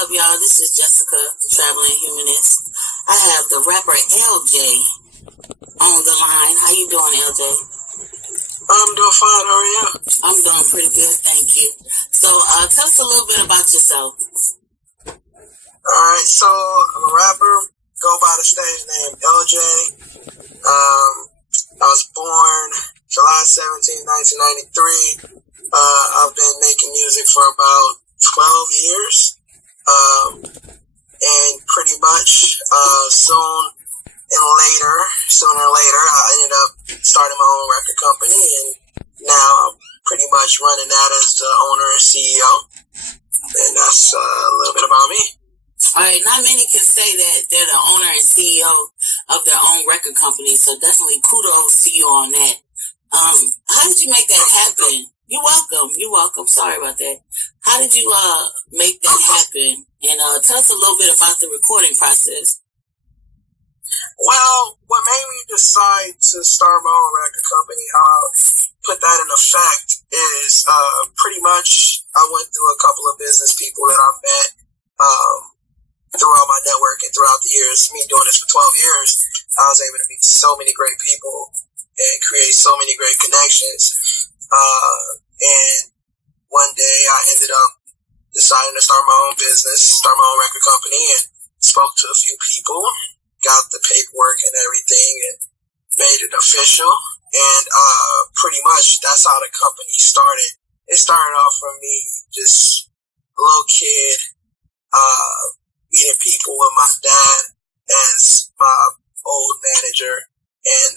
up, y'all? This is Jessica, Traveling Humanist. I have the rapper LJ on the line. How you doing, LJ? I'm doing fine. How are you? I'm doing pretty good, thank you. So, tell us a little bit about yourself. Alright, so I'm a rapper. Go by the stage name LJ. I was born July 17, 1993. I've been making music for about 12 years. And pretty much sooner or later, I ended up starting my own record company, and now I'm pretty much running that as the owner and CEO. And that's a little bit about me. All right, not many can say that they're the owner and CEO of their own record company, so definitely kudos to you on that. How did you make that happen? You're welcome. Sorry about that. How did you make that happen? And tell us a little bit about the recording process. Well, what made me decide to start my own record company, how I put that in effect, is pretty much I went through a couple of business people that I've met throughout my network and throughout the years. Me doing this for 12 years, I was able to meet so many great people and create so many great connections. And one day I ended up deciding to start my own business, start my own record company, and spoke to a few people, got the paperwork and everything, and made it official. And pretty much that's how the company started. It started off from me, just a little kid, meeting people with my dad as my old manager, and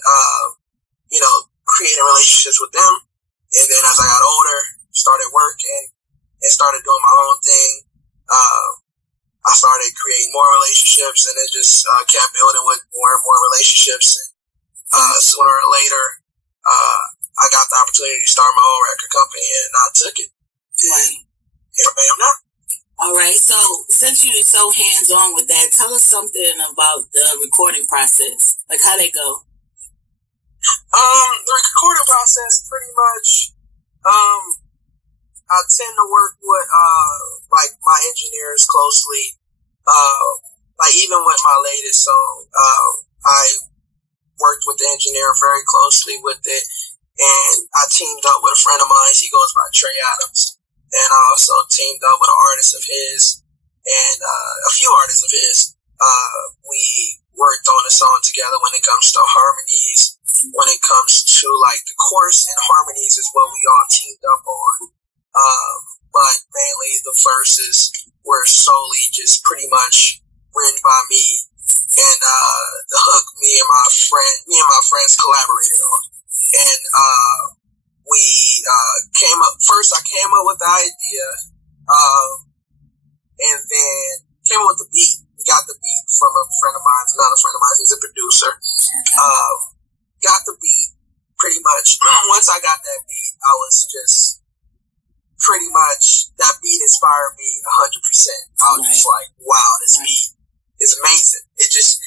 creating relationships with them. And then as I got older, started working and started doing my own thing, I started creating more relationships, and then just kept building with more and more relationships. And sooner or later, I got the opportunity to start my own record company, and I took it. Right. Here I am now. All right. So since you're so hands-on with that, tell us something about the recording process. Like, how they go? The recording process, pretty much, I tend to work with, my engineers closely. Even with my latest song, I worked with the engineer very closely with it, and I teamed up with a friend of mine. He goes by Trey Adams, and I also teamed up with an artist of his and a few artists of his. We worked on the song together. When it comes to harmonies, when it comes to the chorus and harmonies is what we all teamed up on. But mainly the verses were solely just pretty much written by me, and the hook me and my friends collaborated on. And we came up with the idea, and then came up with the beat. We got the beat from a friend of mine, another friend of mine. He's a producer. Got the beat pretty much. Once I got that beat, I was just pretty much, that beat inspired me 100%. I was just like, wow, this beat is amazing. It just,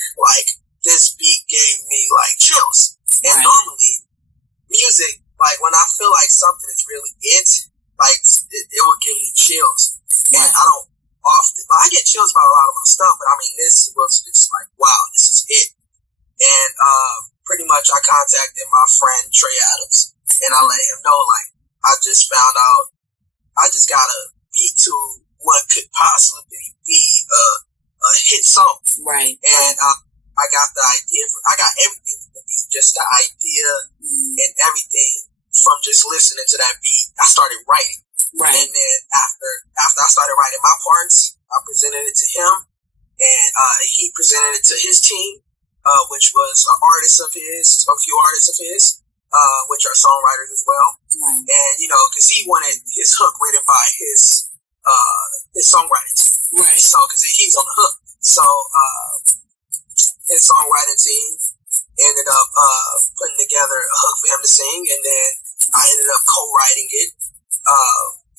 this beat gave me, chills. And normally, music, when I feel like something is really it will give me chills. And I don't often, I get chills about a lot of my stuff, but this was just wow, this is it. And pretty much I contacted my friend Trey Adams, and I let him know, I just found out I just got a beat to what could possibly be a hit song. Right. And I got the idea. I got everything from the beat, just the idea and everything from just listening to that beat. I started writing. Right. And then after I started writing my parts, I presented it to him, and he presented it to his team, which was a few artists of his. Which are songwriters as well. Right. And, because he wanted his hook written by his songwriters. Right. So, because he's on the hook. So, his songwriting team ended up putting together a hook for him to sing, and then I ended up co-writing it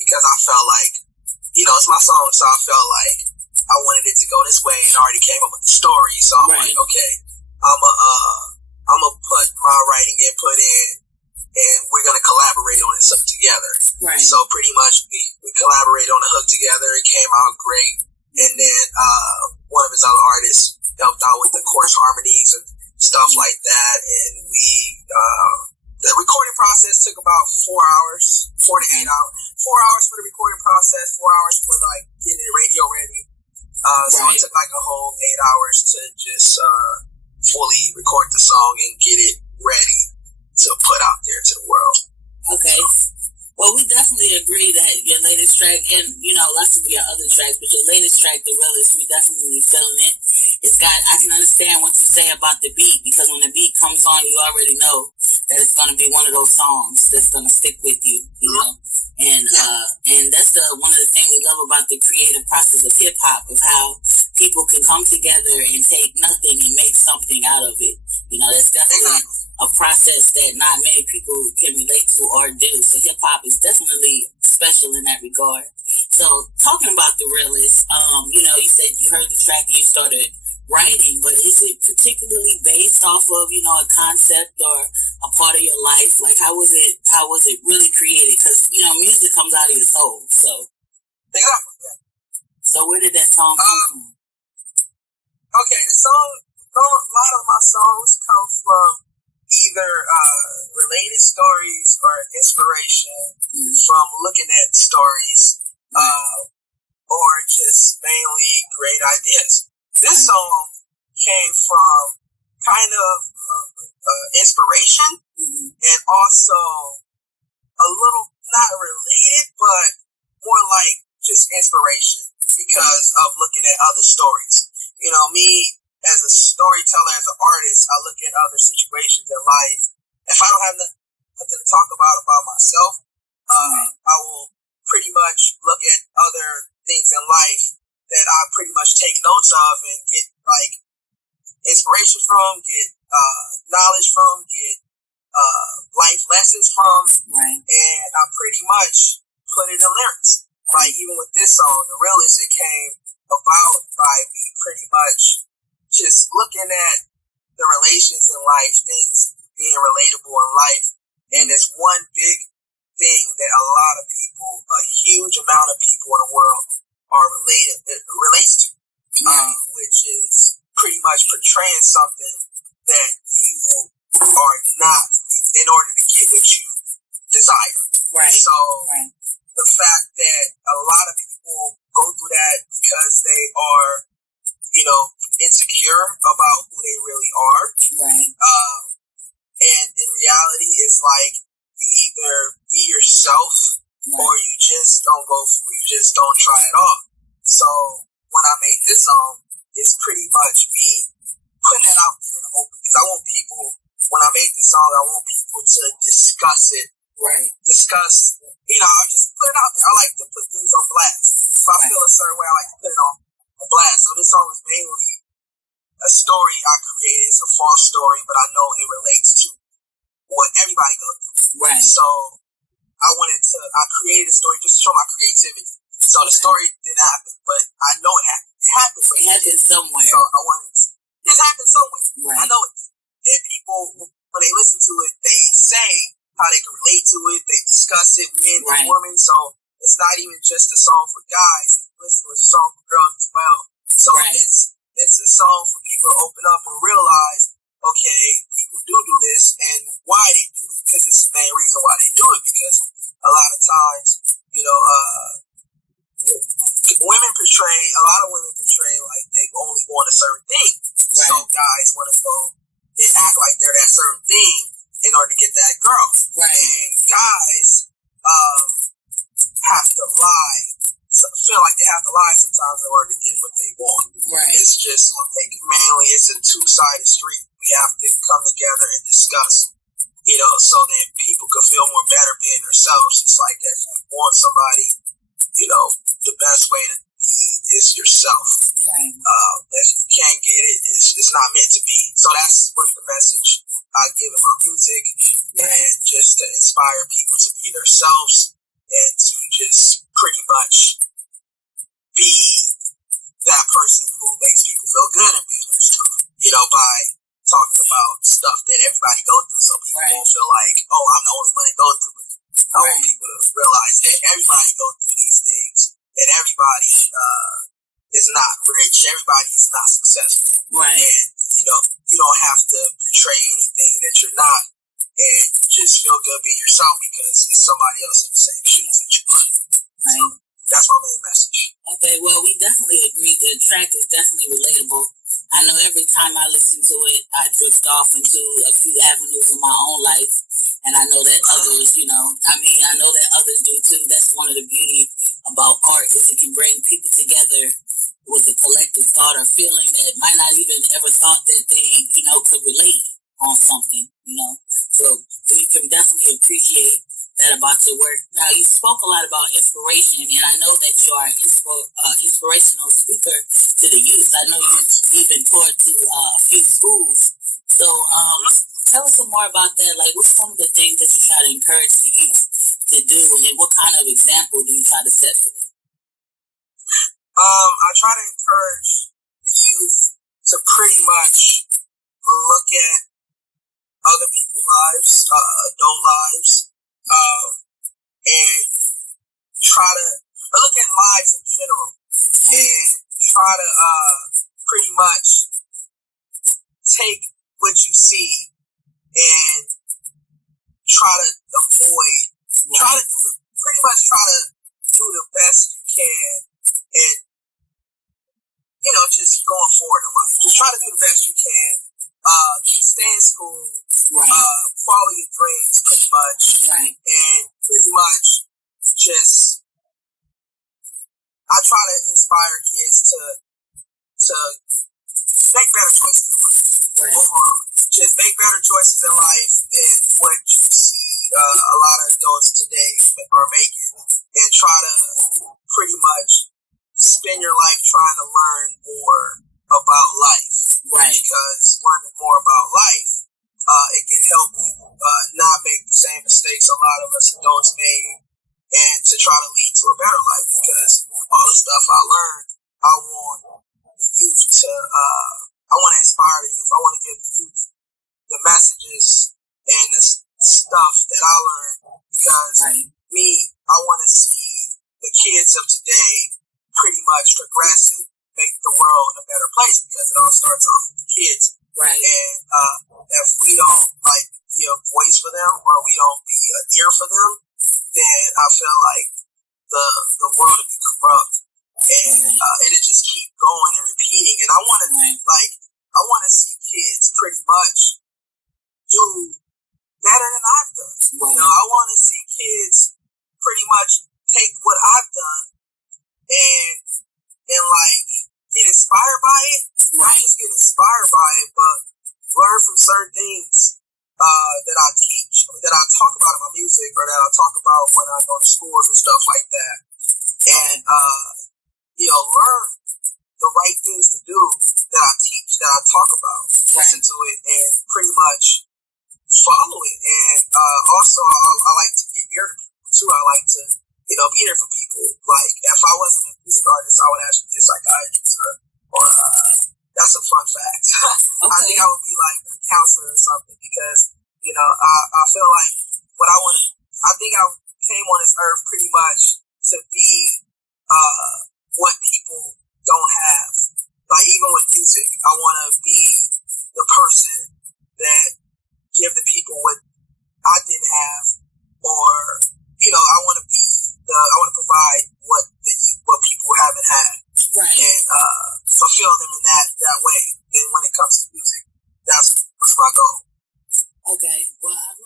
because I felt it's my song, so I felt like I wanted it to go this way, and I already came up with the story, so I'm like, okay, I'm gonna put my writing input in, and we're gonna collaborate on this together. Right. So pretty much we collaborated on the hook together. It came out great, And then one of his other artists helped out with the chorus harmonies and stuff like that. And the recording process took about 4 hours, 4 to 8 hours. 4 hours for the recording process, 4 hours for like getting the radio ready. So it took like a whole 8 hours to just fully record the song and get it ready to put out there to the world. Okay. Well, we definitely agree that your latest track, and, lots of your other tracks, but your latest track, The Realest, we definitely feeling it. I can understand what you say about the beat, because when the beat comes on, you already know that it's going to be one of those songs that's going to stick with you, And that's one of the things we love about the creative process of hip hop, of how people can come together and take nothing and make something out of it. That's definitely a process that not many people can relate to or do. So hip hop is definitely special in that regard. So talking about The Realest, you said you heard the track and you started writing, but is it particularly based off of, a concept or a part of your life? Like, how was it really created? Because, music comes out of your soul. So, exactly. So where did that song come from? Okay, a lot of my songs come from either related stories or inspiration from looking at stories, or just mainly great ideas. This song came from kind of inspiration and also a little, not related, but more like just inspiration because of looking at other stories. Me as a storyteller, as an artist, I look at other situations in life. If I don't have nothing to talk about myself, I will pretty much look at other things in life that I pretty much take notes of and get like inspiration from, get knowledge from, get life lessons from, and I pretty much put it in lyrics. Like even with this song, The Realest, it came about by me pretty much just looking at the relations in life, things being relatable in life, and it's one big thing that a lot of people, a huge amount of people in the world relates to, which is pretty much portraying something that you are not in order to get what you desire. So the fact that a lot of people go through that because they are, insecure about who they really are. And in reality, it's like you either be yourself or you just don't try it off. So when I made this song, it's pretty much me putting it out there in the open. Because I want people, when I make this song, I want people to discuss it. Discuss, I just put it out there. I like to put things on blast. If I feel a certain way, I like to put it on blast. So this song is mainly a story I created. It's a false story, but I know it relates to what everybody goes through. So I created a story just to show my creativity. So the story didn't happen, but I know it happened. It happened. It happened somewhere. So I wanted this happened somewhere. I know it. And people, when they listen to it, they say how they can relate to it. They discuss it, men and women. So it's not even just a song for guys. It's a song for girls as well. So it's a song for people to open up and realize, okay, people do this and why they do it. Because it's the main reason why they do it. Because a lot of times, a lot of women portray like they only want a certain thing. So guys want to go and act like they're that certain thing in order to get that girl. And guys have to lie, feel like they have to lie sometimes in order to get what they want. It's just like, mainly it's a two-sided street. We have to come together and discuss, so that people could feel more better being themselves. It's like if you want somebody, the best way to be is yourself. If you can't get it, it's not meant to be. So that's what the message I give in my music, and just to inspire people to be themselves and to just pretty much be that person who makes people feel good and being themselves, by talking about stuff that everybody goes through, so people won't feel like, oh, I'm the only one that goes through it. I want people to realize that everybody goes through these things, and everybody is everybody's not successful. Right. And, you don't have to portray anything that you're not. And just feel good being yourself because it's somebody else in the same shoes that you are. Right. So that's my main message. Okay, well, we definitely agree. The track is definitely relatable. I know every time I listen to it, I drift off into a few avenues in my own life. And I know that others, I know that others do too. That's one of the beauty about art is it can bring people together with a collective thought or feeling that might not even ever thought that they, could relate on something, So we can definitely appreciate that about your work. Now, you spoke a lot about inspiration, and I know that you are an inspirational speaker to the youth. I know you've even toured to a few schools. So tell us some more about that. Like, what's some of the things that you try to encourage the youth to do, and what kind of example do you try to set for them? I try to encourage the youth to pretty much look at other people's lives, adult lives, and try to look at lives in general and try to pretty much take what you see and try to avoid, try to do the best you can and, just going forward in life. Just try to do the best you can. Stay in school, follow your dreams pretty much, and pretty much just, I try to inspire kids to make better choices in life. Overall. Just make better choices in life than what you see a lot of adults today are making, and try to pretty much spend your life trying to learn more about life. Because learning more about life, it can help you not make the same mistakes a lot of us adults made, and to try to lead to a better life. Because all the stuff I learned, I want the youth to, I want to inspire the youth. I want to give the youth the messages and the stuff that I learned. Because I want to see the kids of today pretty much progress and make the world a better place, because it all starts off with the kids. And if we don't be a voice for them, or we don't be an ear for them, then I feel like the world will be corrupt, and it'll just keep going and repeating. And I want to see kids pretty much do better than I've done. I want to see kids pretty much take what I've done and get inspired by it. Not just get inspired by it, but learn from certain things that I teach, that I talk about in my music, or that I talk about when I go to schools and stuff like that. And learn the right things to do that I teach, that I talk about. Listen to it and pretty much follow it. And also, I like to get ear to people too. I like to be there for people. Like, if I wasn't a music artist, I would actually be a psychiatrist, or that's a fun fact. Okay. I think I would be like a counselor or something, because, I feel like I think I came on this earth pretty much to be what people